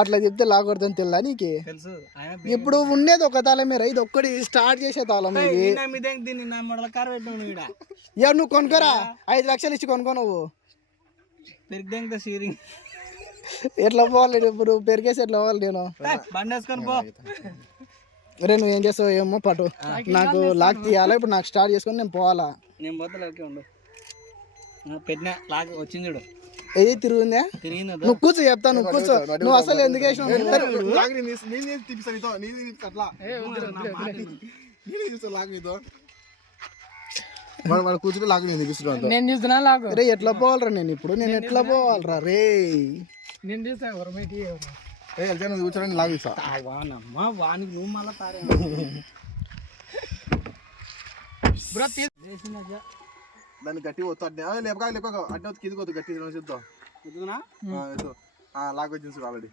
అట్లా చెప్తే లాగొడదు అని తెలియదా నీకు ఇప్పుడు ఉండేది ఒక మీరు ఇది ఒక్కటి స్టార్ట్ చేసే తాళం ఇది నువ్వు కొనుకోరా ఐదు లక్షలు ఇచ్చి కొనుక్కో నువ్వు ఎట్లా పోవాలి ఇప్పుడు పెరిగేసి ఎట్లా పోవాలి నేను రే నువ్వు ఏం చేస్తావు ఏమో పటు నాకు లాక్ తీయాలా ఇప్పుడు నాకు స్టార్ట్ చేసుకొని నేను పోవాలా నేను పోతే లాక్ వచ్చింది చూడు ఏది తిరుగుందే నువ్వు కూర్చో చెప్తా నువ్వు కూర్చో నువ్వు అసలు ఎందుకు నేను చూస్తున్నా లాగు రే ఎట్లా పోవాలరా నేను ఇప్పుడు నేను ఎట్లా పోవాలరా రే నేను చూస్తాను కూర్చోండి లాగు వానమ్మా వానికి నువ్వు మళ్ళా తారే బ్రో తీసి దాన్ని గట్టి పోతాడు లేపక లేపక అడ్డు కిందికి పోతుంది గట్టి చూద్దాం లాక్ వచ్చింది ఆల్రెడీ